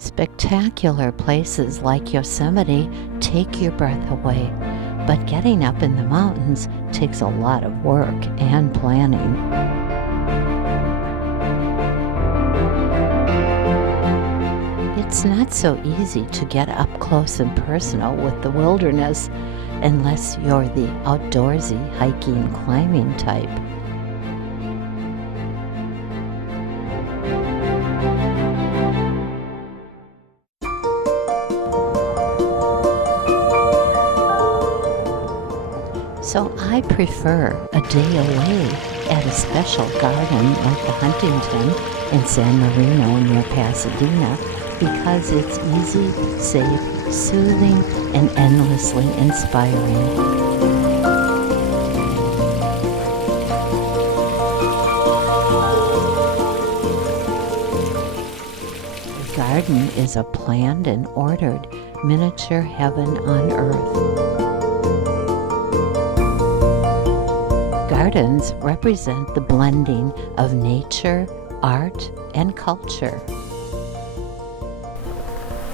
Spectacular places like Yosemite take your breath away, but getting up in the mountains takes a lot of work and planning. It's not so easy to get up close and personal with the wilderness unless you're the outdoorsy hiking, climbing type. So I prefer a day away at a special garden like the Huntington in San Marino near Pasadena because it's easy, safe, soothing, and endlessly inspiring. The garden is a planned and ordered miniature heaven on earth. Gardens represent the blending of nature, art, and culture.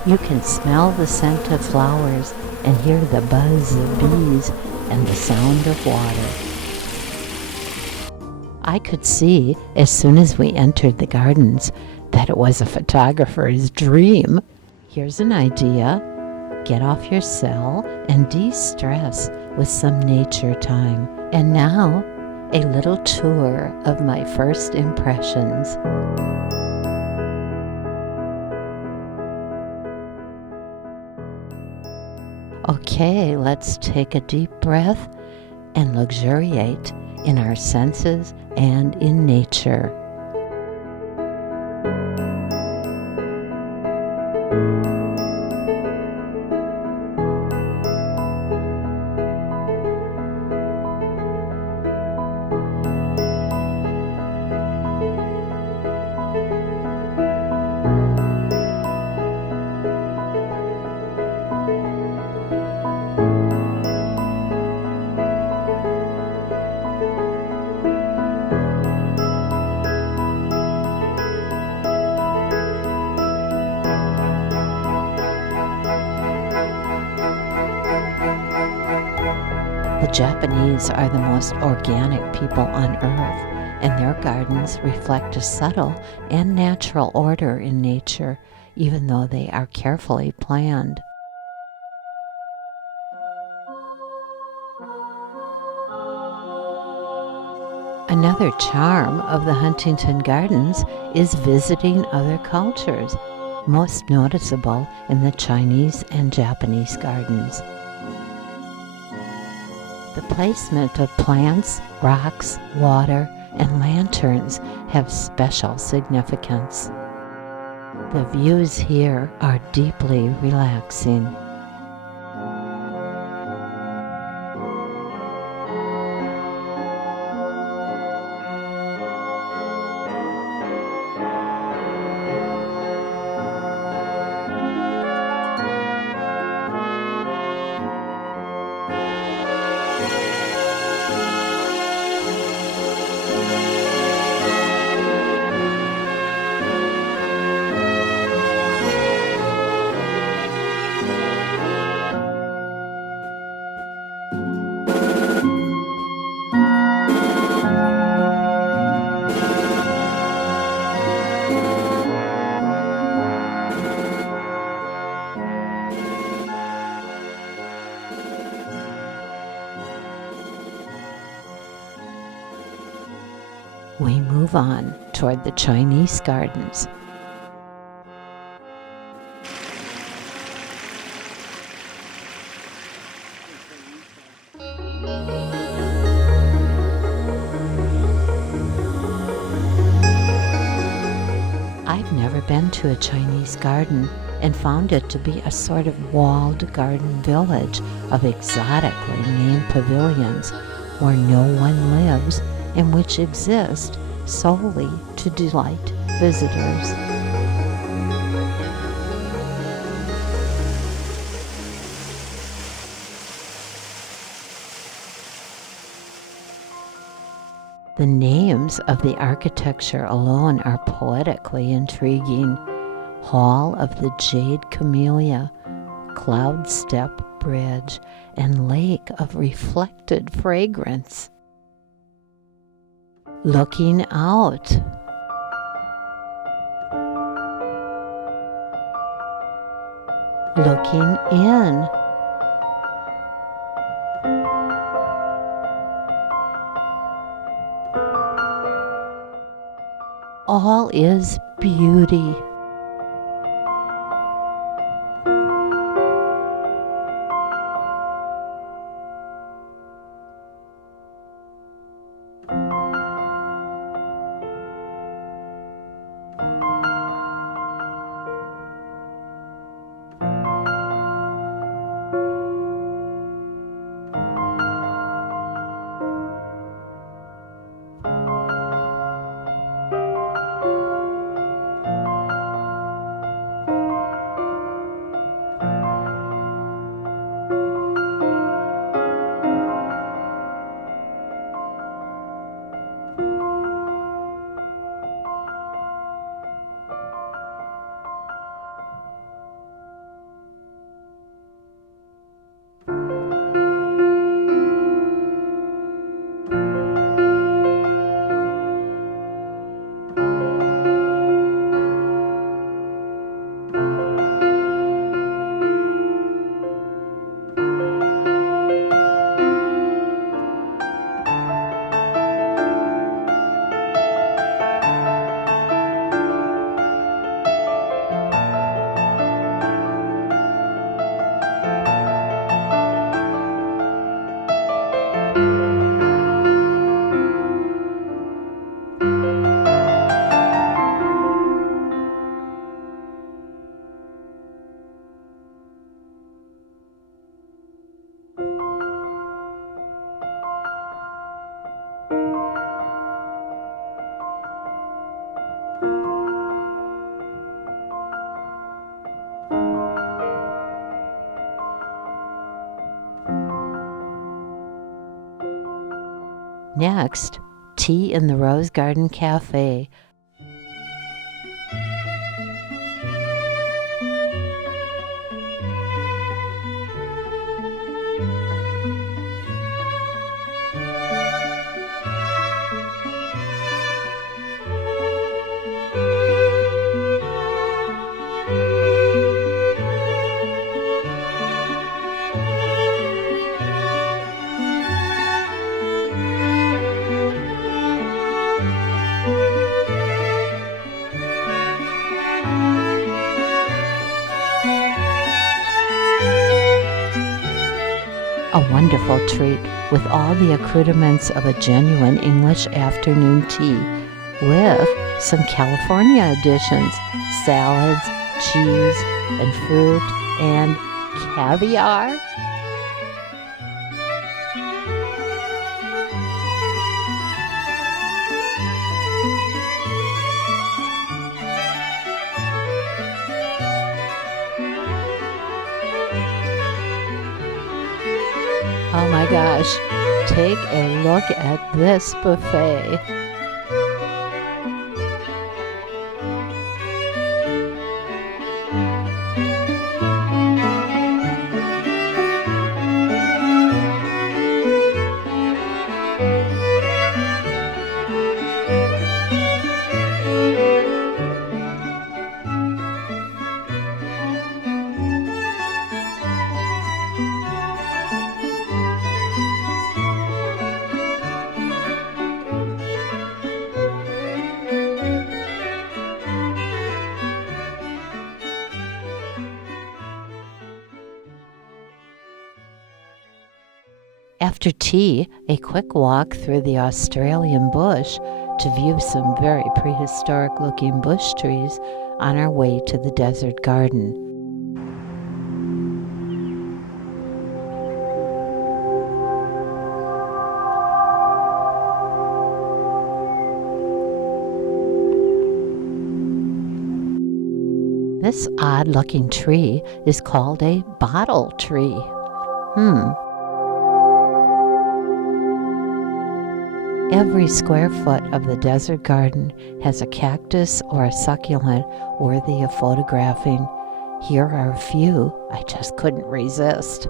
You can smell the scent of flowers and hear the buzz of bees and the sound of water. I could see, as soon as we entered the gardens, that it was a photographer's dream. Here's an idea. Get off your cell and de-stress with some nature time. And now, a little tour of my first impressions. Okay, let's take a deep breath and luxuriate in our senses and in nature. The Japanese are the most organic people on earth, and their gardens reflect a subtle and natural order in nature, even though they are carefully planned. Another charm of the Huntington Gardens is visiting other cultures, most noticeable in the Chinese and Japanese gardens. The placement of plants, rocks, water, and lanterns have special significance. The views here are deeply relaxing. We move on toward the Chinese gardens. I've never been to a Chinese garden and found it to be a sort of walled garden village of exotically named pavilions where no one lives and which exist solely to delight visitors. The names of the architecture alone are poetically intriguing. Hall of the Jade Camellia, Cloud Step Bridge, and Lake of Reflected Fragrance. Looking out. Looking in. All is beauty. Next, tea in the Rose Garden Cafe. A wonderful treat with all the accoutrements of a genuine English afternoon tea, with some California additions, salads, cheese, and fruit, and caviar. Oh my gosh, take a look at this buffet. After tea, a quick walk through the Australian bush to view some very prehistoric-looking bush trees on our way to the desert garden. This odd-looking tree is called a bottle tree. Every square foot of the desert garden has a cactus or a succulent worthy of photographing. Here are a few I just couldn't resist.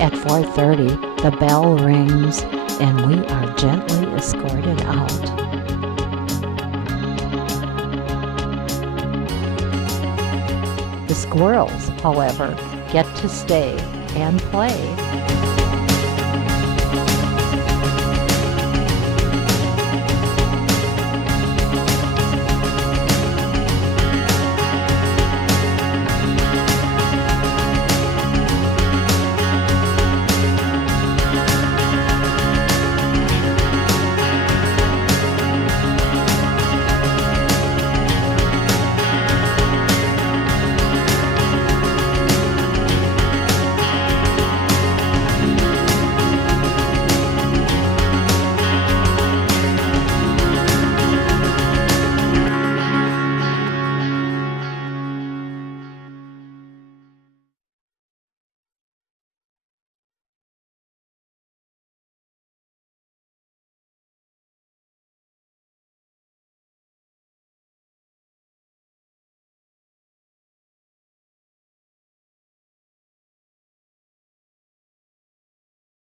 At 4:30, the bell rings and we are gently escorted out. The squirrels, however, get to stay and play.